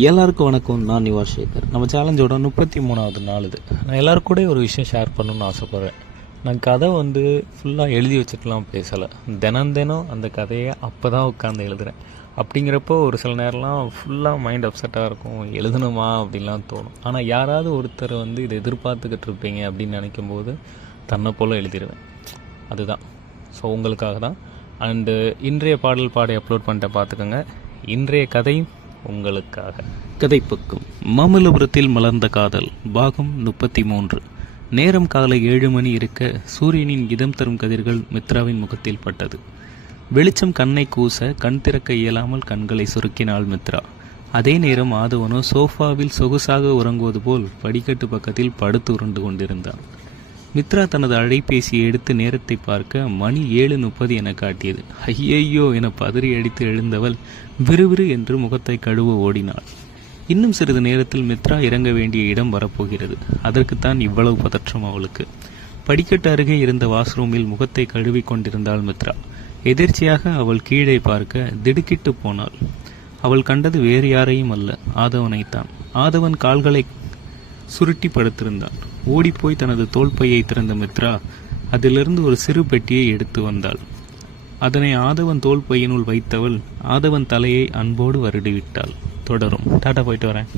எல்லாருக்கும் வணக்கம். நான் நிவாஸ் சேகர். நம்ம சேலஞ்சோட 33வது நாள் இது. நான் எல்லாரும் கூட ஒரு விஷயம் ஷேர் பண்ணணும்னு ஆசைப்பட்றேன். நான் கதை ஃபுல்லாக எழுதி வச்சுட்டுலாம் பேசலை. தினம் அந்த கதையை அப்போ தான் உட்காந்து எழுதுகிறேன். அப்படிங்கிறப்போ ஒரு சில நேரம்லாம் ஃபுல்லாக மைண்ட் அப்செட்டாக இருக்கும், எழுதணுமா அப்படின்லாம் தோணும். ஆனால் யாராவது ஒருத்தர் இதை எதிர்பார்த்துக்கிட்டு இருப்பீங்க அப்படின்னு நினைக்கும்போது தன்னை போல் எழுதிடுவேன். அதுதான். ஸோ உங்களுக்காக தான். அண்டு இன்றைய பாடல் பாடி அப்லோட் பண்ணிட்டு பார்த்துக்கோங்க. இன்றைய கதை உங்களுக்காக. கதைப்பக்கம். மாமல்லபுரத்தில் மலர்ந்த காதல் பாகம் 33. நேரம் காலை 7 மணி இருக்க சூரியனின் இதம் தரும் கதிர்கள் மித்ராவின் முகத்தில் பட்டது. வெளிச்சம் கண்ணை கூச கண் திறக்க இயலாமல் கண்களை சுருக்கினாள் மித்ரா. அதே நேரம் ஆதவனோ சோஃபாவில் சொகுசாக உறங்குவது போல் படிக்கட்டு பக்கத்தில் படுத்து உருண்டு கொண்டிருந்தான். மித்ரா தனது அழைபேசியை எடுத்து நேரத்தை பார்க்க மணி 7:30 என காட்டியது. ஐயையோ என பதறி அடித்து எழுந்தவள் விறுவிறு என்று முகத்தை கழுவ ஓடினாள். இன்னும் சிறிது நேரத்தில் மித்ரா இறங்க வேண்டிய இடம் வரப்போகிறது. அதற்குத்தான் இவ்வளவு பதற்றம் அவளுக்கு. படிக்கட்டு அருகே இருந்த வாஷ்ரூமில் முகத்தை கழுவி கொண்டிருந்தாள் மித்ரா. எதிர்ச்சியாக அவள் கீழே பார்க்க திடுக்கிட்டு போனாள். அவள் கண்டது வேறு யாரையும் அல்ல, ஆதவனைத்தான். ஆதவன் கால்களை சுருட்டி படுத்திருந்தான். ஓடிப்போய் தனது தோள் பையை திறந்த மித்ரா அதிலிருந்து ஒரு சிறு பெட்டியை எடுத்து வந்தாள். அதனை ஆதவன் தோள் பையினுள் வைத்தவள் ஆதவன் தலையை அன்போடு வருடிவிட்டாள். தொடரும். டாட்டா, போயிட்டு வரேன்.